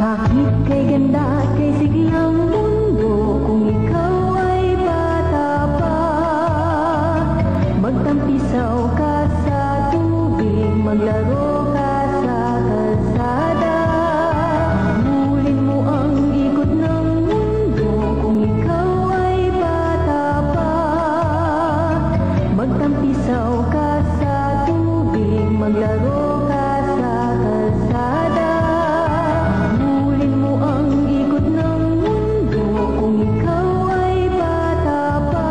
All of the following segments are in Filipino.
Bakit kay ganda at kay siglang mundo kung ikaw ay bata pa? Magtampisaw ka sa tubig, maglaro ka sa kalsada. Hulin mo ang ikot ng mundo kung ikaw ay bata pa. Magtampisaw ka sa tubig, maglaro ka sa kalsada. Hulin mo ang ikot ng mundo kung ikaw ay bata pa.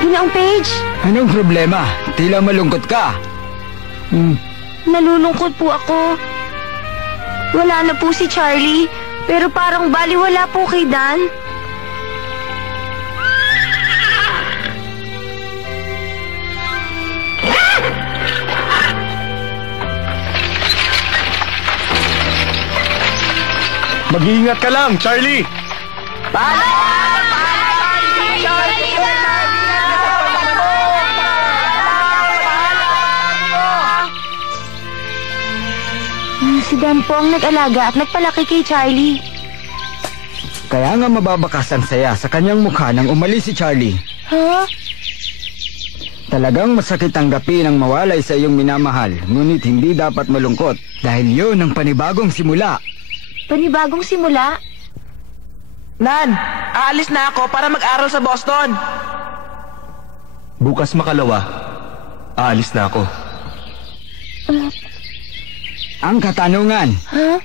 Ginoong Paige, Anong problema? Tila malungkot ka. nalulungkot po ako. Wala na po si Charlie, pero parang baliwala po kay Dan. Mag-iingat ka lang, Charlie! Si Dan po ang nag-alaga at nagpalaki kay Charlie. Kaya nga mababakas ang saya sa kanyang mukha nang umalis si Charlie. Ha? Talagang masakit tanggapin ang mawalay sa iyong minamahal, ngunit hindi dapat malungkot dahil yun ang panibagong simula. Panibagong simula? Nan, aalis na ako para mag-aral sa Boston. Bukas makalawa, aalis na ako. Ang katanungan, Ha?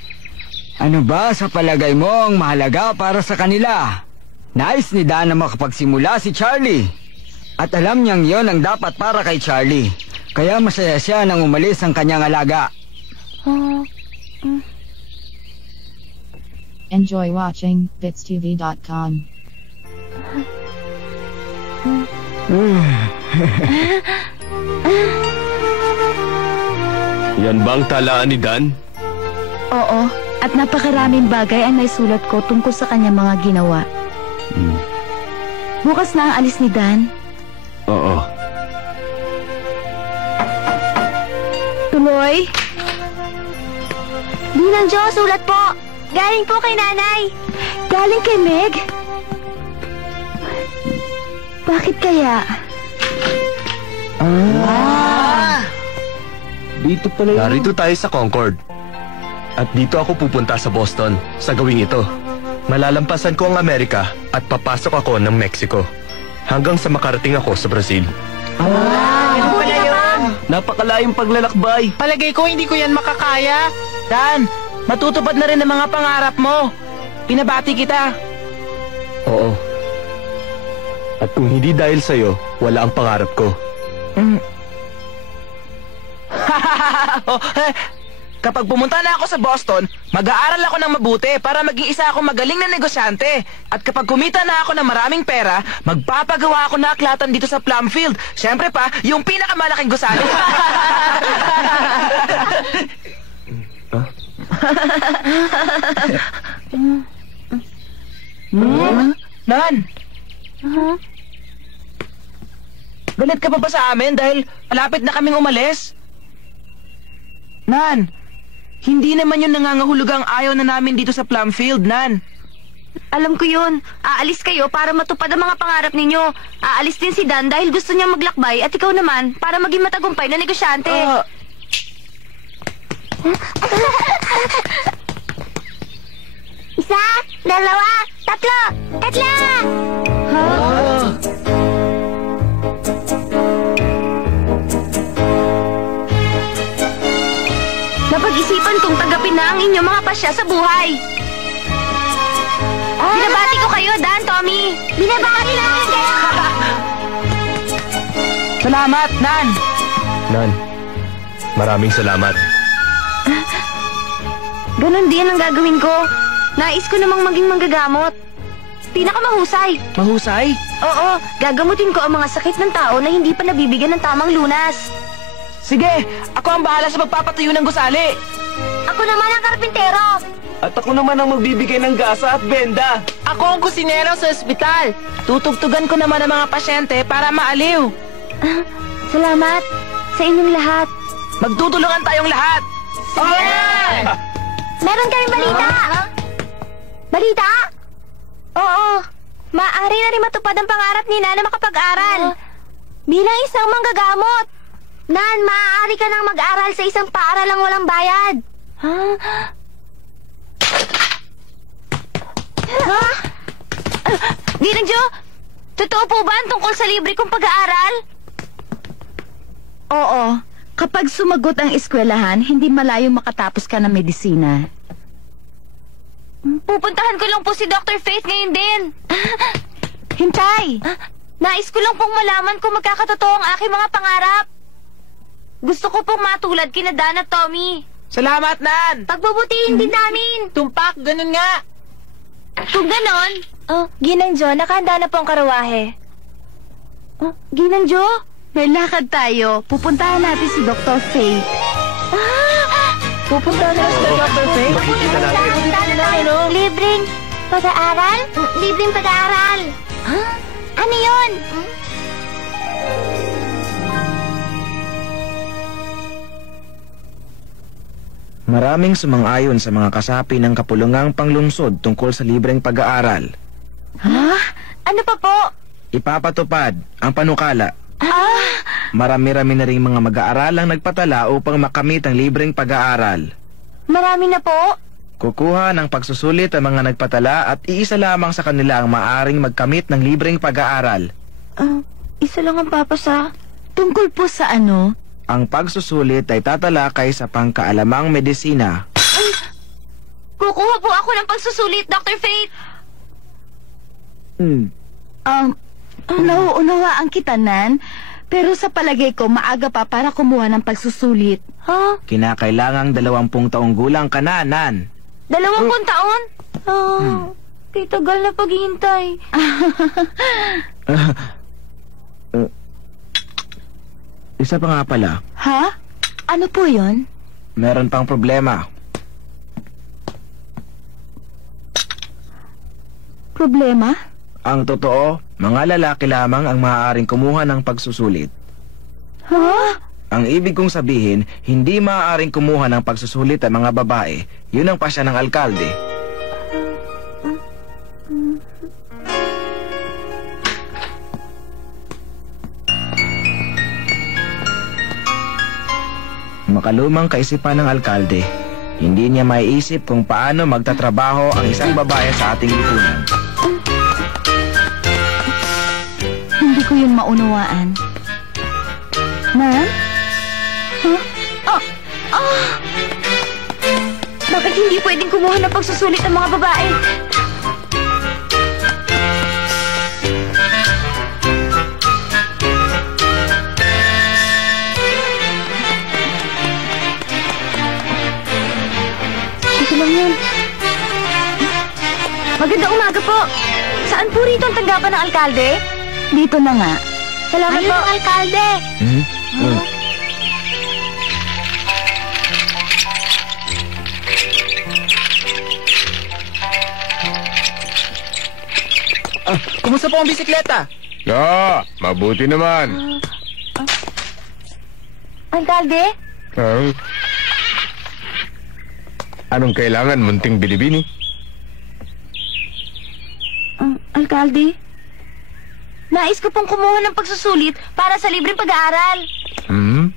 ano ba sa palagay mo ang mahalaga para sa kanila? Nais ni Dan na makapagsimula si Charlie. At alam niyang yon ang dapat para kay Charlie. Kaya masaya siya nang umalis ang kanyang alaga. Enjoy watching bitstv.com. Yan bang talaan ni Dan? Oo, at napakaraming bagay ang naisulat ko tungkol sa kanyang mga ginawa. Bukas na ang alis ni Dan. Oo. Tuloy? Ninang Jo, sulat po. Galing po kay nanay. Galing kay Meg? Bakit kaya? Dito pala yun. Narito tayo sa Concord. At dito ako pupunta sa Boston sa gawing ito. Malalampasan ko ang Amerika at papasok ako ng Mexico. Hanggang sa makarating ako sa Brazil. Napakalayong paglalakbay. Palagay ko hindi ko yan makakaya. Dan, matutupad na rin ang mga pangarap mo. Pinabati kita. Oo. At kung hindi dahil sa'yo, wala ang pangarap ko. Kapag pumunta na ako sa Boston, mag-aaral ako ng mabuti para maging isa akong magaling na negosyante. At kapag kumita na ako ng maraming pera, magpapagawa ako ng aklatan dito sa Plumfield. Siyempre pa, yung pinakamalaking gusali. Nan! Galit ka pa ba sa amin dahil malapit na kaming umalis? Nan, hindi naman yun nangangahulugang ayaw na namin dito sa Plumfield, Nan. Alam ko yun. Aalis kayo para matupad ang mga pangarap ninyo. Aalis din si Dan dahil gusto niyang maglakbay at ikaw naman para maging matagumpay na negosyante. Isa, dalawa, tatlo! Tatlo! Napag-isipan kong tanggapin na ang inyong mga pasya sa buhay. Binabati ko kayo, Dan, Tommy. Binabati namin kayo. Salamat, Nan. Nan, maraming salamat. Ganon din ang gagawin ko. Nais ko namang maging manggagamot. Pinakamahusay. Mahusay? Oo, gagamutin ko ang mga sakit ng tao na hindi pa nabibigyan ng tamang lunas. Sige, ako ang bahala sa pagpapatuyo ng gusali. Ako naman ang karpintero. At ako naman ang magbibigay ng gasa at benda. Ako ang kusinero sa ospital. Tutugtugan ko naman ang mga pasyente para maaliw. Salamat sa inyong lahat. Magtutulungan tayong lahat. Meron kaming balita! Balita? Oo. Maaari na rin matupad ang pangarap ni Nan na makapag-aral. Bilang isang manggagamot. Nan, maaari ka nang mag-aral sa isang paaralang walang bayad. Ginang Jo, totoo po ba ang tungkol sa libre kong pag-aaral? Oo. Kapag sumagot ang eskwelahan, hindi malayo makatapos ka ng medisina. Pupuntahan ko lang po si Dr. Faith ngayon din. Hintay! Nais ko lang pong malaman kung magkakatotoo ang aking mga pangarap. Gusto ko pong matulad kina Dan at Tommy. Salamat, Nan. Pagbubutihin din namin. Tumpak, ganun nga. Kung ganon, Ginang Jo, nakahanda na po ang karawahe. Ginang Jo? May lakad tayo. Pupuntahan natin si Dr. Faith. Pupunta na sa Dr. Faith. Makikita natin. Libreng pag-aaral? Libreng pag-aaral. Ano yun? Maraming sumang-ayon sa mga kasapi ng kapulungang panglungsod tungkol sa libreng pag-aaral. Ano pa po? Ipapatupad ang panukala. Marami-rami na ring mga mag-aaralang nagpatala upang makamit ang libreng pag-aaral. Marami na po? Kukuha ng pagsusulit ang mga nagpatala at iisa lamang sa kanila ang maaring magkamit ng libreng pag-aaral. Isa lang ang papasa. Tungkol po sa ano? Ang pagsusulit ay tatalakay sa pangkaalamang medisina. Kukuha po ako ng pagsusulit, Dr. Faith. Nauunawaan kita, Nan. Pero sa palagay ko, maaga pa para kumuha ng pagsusulit. Kinakailangang 20 taong gulang ka na, Nan. 20 taon? Kay tagal na paghihintay. Isa pa nga pala, Ha? Ano po yon? meron pang problema. Problema? Ang totoo, mga lalaki lamang ang maaaring kumuha ng pagsusulit. Ha? Ang ibig kong sabihin, hindi maaaring kumuha ng pagsusulit ang mga babae. Yun ang pasya ng alkalde. Makalumang kaisipan ng alkalde. Hindi niya maiisip kung paano magtatrabaho ang isang babae sa ating lipunan. Hindi ko yun maunawaan. Nan? Bakit hindi pwedeng kumuha ng pagsusulit ang mga babae? Ito lang yun. Magandang umaga po. Saan po rito ang tanggapan ng alkalde? Dito na nga. Salamat po, alkalde. Kumusta po ang bisikleta? Mabuti naman. Alkalde? Anong kailangan, munting bilibini? Alkalde? Nais ko pong kumuha ng pagsusulit para sa libreng pag-aaral.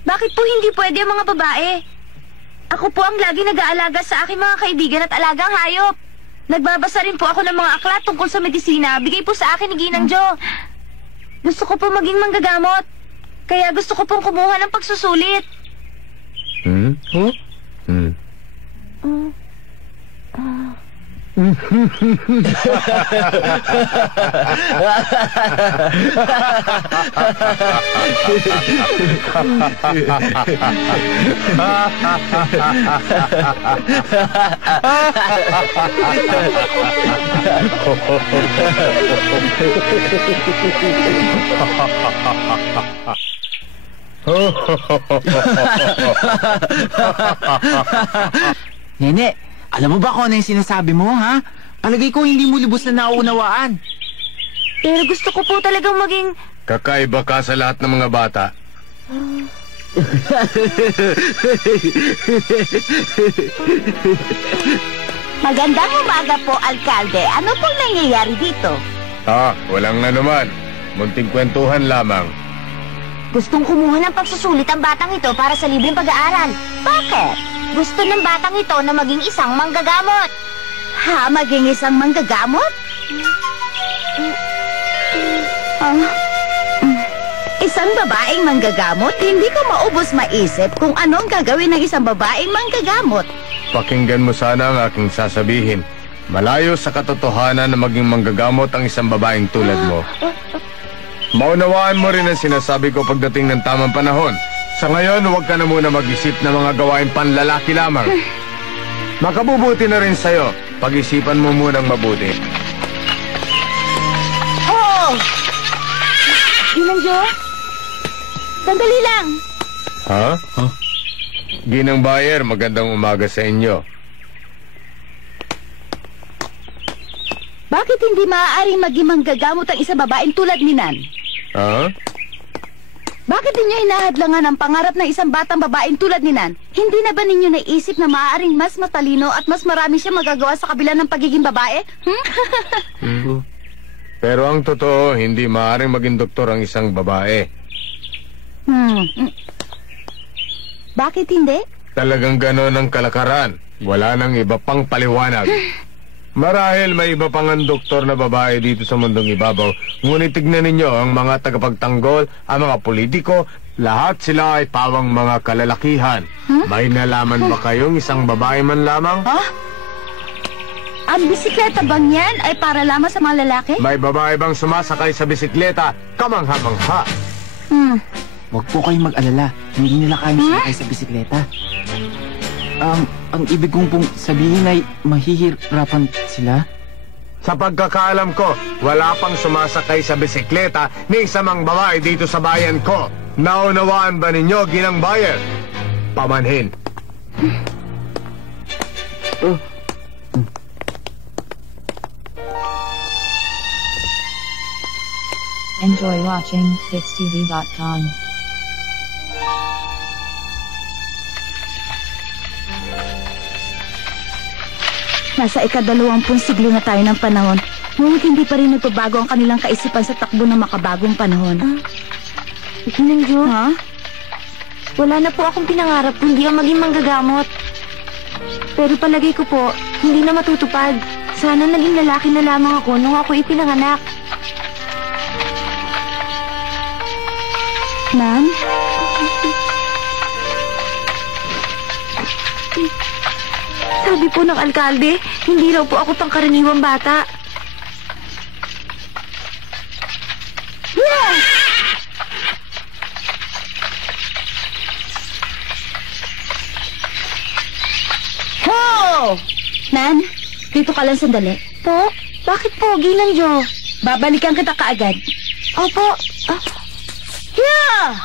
Bakit po hindi pwede ang mga babae? Ako po ang lagi nag-aalaga sa aking mga kaibigan at alagang hayop. Nagbabasa rin po ako ng mga aklat tungkol sa medisina. Bigay po sa akin ni Ginang Jo. Gusto ko po maging manggagamot. Kaya gusto ko pong kumuha ng pagsusulit. Nene, alam mo ba kung ano yung sinasabi mo, ha? Palagay ko hindi mo lubos na naunawaan. Pero gusto ko po talagang maging... Kakaiba ka sa lahat ng mga bata. Magandang umaga po, Alkalde. Ano pong nangyayari dito? Walang naman. Munting kwentuhan lamang. Gustong kumuha ng pagsusulit ang batang ito para sa libreng pag-aaral. Bakit? Gusto ng batang ito na maging isang manggagamot. Ha, maging isang manggagamot? Isang babaeng manggagamot? Hindi ko maubos maisip kung anong gagawin ng isang babaeng manggagamot. Pakinggan mo sana ang aking sasabihin. Malayo sa katotohanan na maging manggagamot ang isang babaeng tulad mo. Maunawaan mo rin ang sinasabi ko pagdating ng tamang panahon. Sa ngayon, huwag ka na muna mag-isip ng mga gawain panlalaki lamang. Makabubuti na rin sa'yo. Pag-isipan mo munang mabuti. Oh! Ginang Jo? Sandali lang. Ha? Ginang Bayer, magandang umaga sa inyo. Bakit hindi maaaring maging manggagamot ang isang babaeng tulad ni Nan? Ha? Bakit ninyo hinahadlangan ang pangarap ng isang batang babaeng tulad ni Nan? Hindi na ba ninyo naisip na maaaring mas matalino at mas marami siya magagawa sa kabila ng pagiging babae? Pero ang totoo, hindi maaaring maging doktor ang isang babae. Bakit hindi? Talagang ganon ang kalakaran. Wala nang iba pang paliwanag. Marahil may iba pang ang doktor na babae dito sa mundong ibabaw. Ngunit tignan ninyo ang mga tagapagtanggol, ang mga politiko, lahat sila ay pawang mga kalalakihan. May nalaman ba kayong isang babae man lamang? Ang bisikleta bang yan ay para lamang sa mga lalaki? May babae bang sumasakay sa bisikleta? Kamangha-mangha. Huwag po kayong mag-alala. Hindi nila kayang sumakay sa bisikleta. Ang ibig kong pong sabihin ay mahihirapan sila? Sa pagkakaalam ko, wala pang sumasakay sa bisikleta ni isa mang babae dito sa bayan ko. Naunawaan ba ninyo, Ginang Bayer? Pamanhin. Enjoy watching TitsTV.com. Nasa ika-20 siglo na tayo ng panahon, ngunit hindi pa rin nagbabago ang kanilang kaisipan sa takbo ng makabagong panahon. Ginang Jo? Ha? Wala na po akong pinangarap kundi ang maging manggagamot. Pero palagay ko po, hindi na matutupad. Sana naging lalaki na lamang ako nung ako ipinanganak. Nan? Sabi po ng alkalde, hindi raw po ako pangkaraniwang bata. Yeah! Ho! Nan, dito ka lang sandali. Po? Bakit po, Ginang Jo? Babalikan kita kaagad. Opo. Yeah!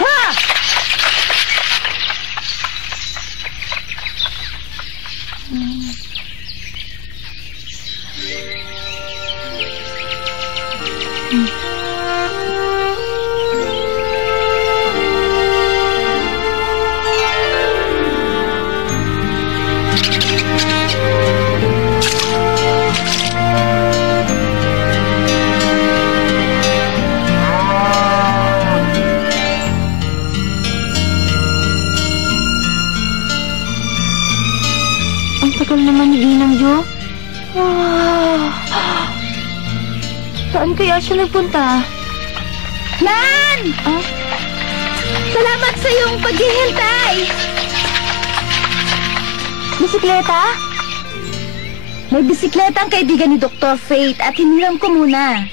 Ha! Ang tagal naman ni Ginang Jo. Saan kaya siya nagpunta? Nan! Salamat sa iyong paghihintay! Bisikleta? May bisikleta ang kaibigan ni Dr. Fate at hiniram ko muna.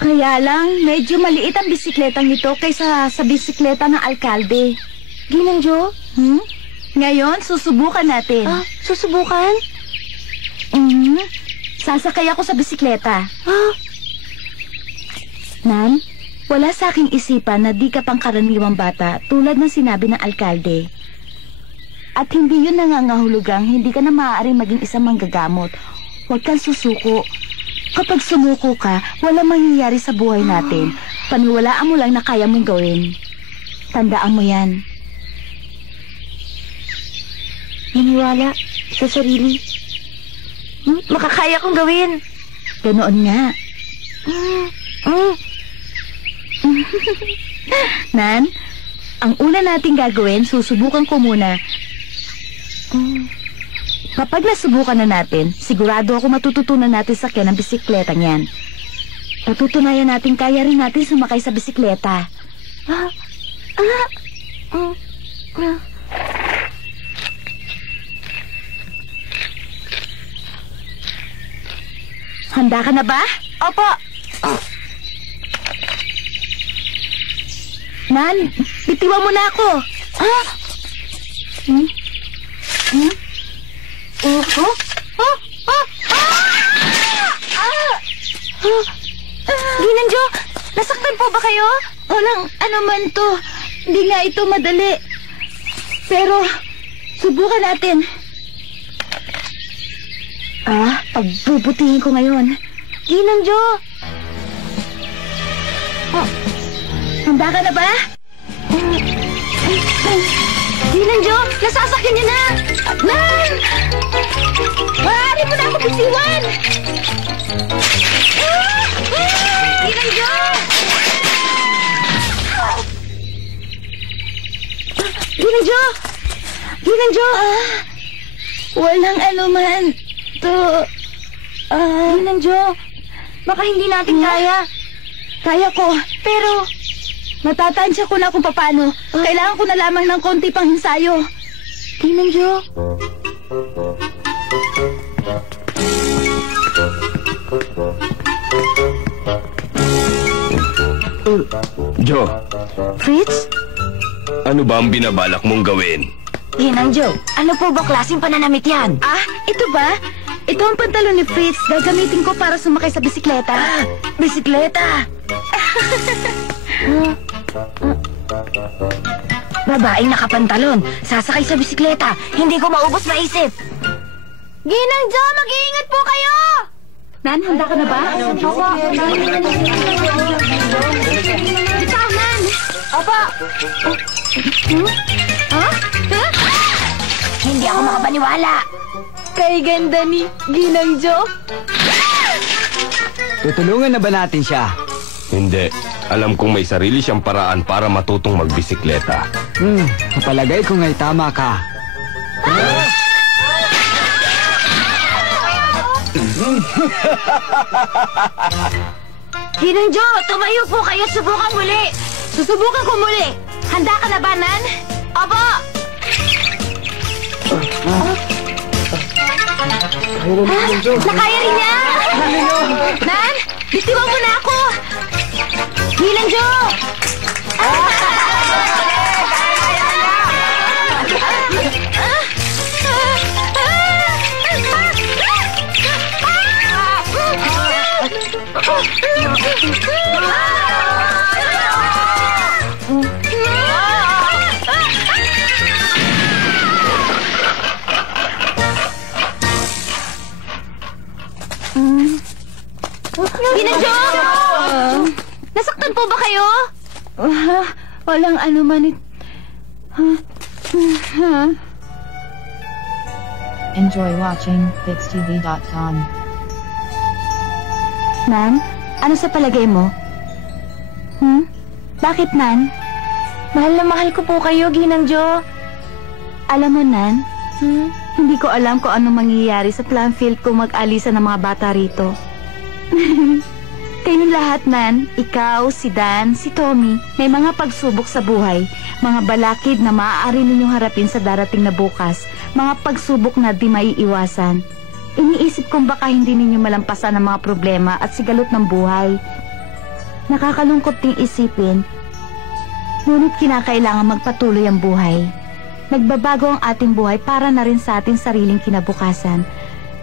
Kaya lang, medyo maliit ang bisikletang ito kaysa sa bisikleta ng alkalde. Ginang-Jo? Ngayon, susubukan natin. Susubukan? Sasakay ako sa bisikleta. Nan, wala sa aking isipan na di ka pang karaniwang bata tulad ng sinabi ng alkalde. At hindi yun nangangahulugang hindi ka na maaaring maging isang manggagamot. Huwag kang susuko. Kapag sumuko ka, walang mangyayari sa buhay natin. Paniwalaan mo lang na kaya mong gawin. Tandaan mo yan. Maniwala sa sarili. Makakaya kong gawin. Ganoon nga. Nan, ang una nating gagawin, susubukan ko muna. Kapag nasubukan na natin, sigurado ako matututunan natin sakyan ang bisikleta niyan. Patutunayan natin kaya rin natin sumakay sa bisikleta. Handa ka na ba? Opo. Nan, bitiwan mo na ako. Ginang-Jo, nasaktan po ba kayo? Walang anuman to. Hindi nga ito madali. Pero, subukan natin. Pagbubutihin ko ngayon. Ginang-Jo! Handa ka na ba? Ginang-Jo, nasasakyan niyo na! Nan! Maaari mo na ako bisiwan! Ginang-Jo! Ginang-Jo! Ginang-Jo! Walang anuman. Ginang-Jo, baka hindi natin kaya. Kaya ko, pero natatansya ko na kung paano. Kailangan ko na lamang ng konti pang ensayo. Ginang-Jo. Jo, Fritz? ano ba ang binabalak mong gawin? Ginang-Jo, ano po ba klaseng pananamit yan? Ito ba? Ito ang pantalon ni Fritz. Gagamitin ko para sumakay sa bisikleta. Bisikleta! Babaeng nakapantalon, sasakay sa bisikleta. Hindi ko maubos maisip. Ginang-Jo, mag-iingat po kayo! Nan, handa ka na ba? Opo. Ikaw, Nan! Opo. Hindi ako makapaniwala. Kay ganda ni Ginang-Jo. Tutulungan na ba natin siya? Hindi. Alam kong may sarili siyang paraan para matutong magbisikleta. Kapalagay ko nga'y tama ka. Ginang-Jo, tumayo po kayo. Subukan muli. Susubukan ko muli. Handa ka na ba, Nan? Opo. Nakaya rin niya! Nan, bitiwan mo na ako! Ginang-Jo! Ginang-Jo! Nasaktan po ba kayo? Walang anuman. Enjoy watching fixtv.com. Nan, ano sa palagay mo? Bakit, Nan? Mahal na mahal ko po kayo, Ginang-Jo. Alam mo, Nan, hindi ko alam kung ano mangyayari sa Plumfield kung mag-alisa ng mga bata rito. Kayong lahat man, ikaw, si Dan, si Tommy, may mga pagsubok sa buhay, mga balakid na maaari ninyong harapin sa darating na bukas, mga pagsubok na di maiiwasan. Iniisip kong baka hindi ninyo malampasan ang mga problema at sigalot ng buhay. Nakakalungkot ding isipin, ngunit kinakailangan magpatuloy ang buhay. Nagbabago ang ating buhay para na rin sa ating sariling kinabukasan.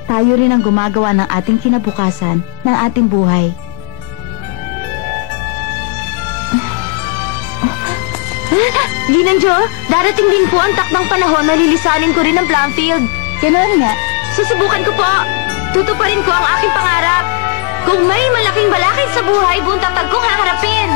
Tayo rin ang gumagawa ng ating kinabukasan, ng ating buhay. Ginanjo, darating din po ang takdang panahon na lilisanin ko rin ang Plumfield. Ganoon nga. Susubukan ko po. Tutuparin ko ang aking pangarap. Kung may malaking balakid sa buhay, buong tatag kong haharapin.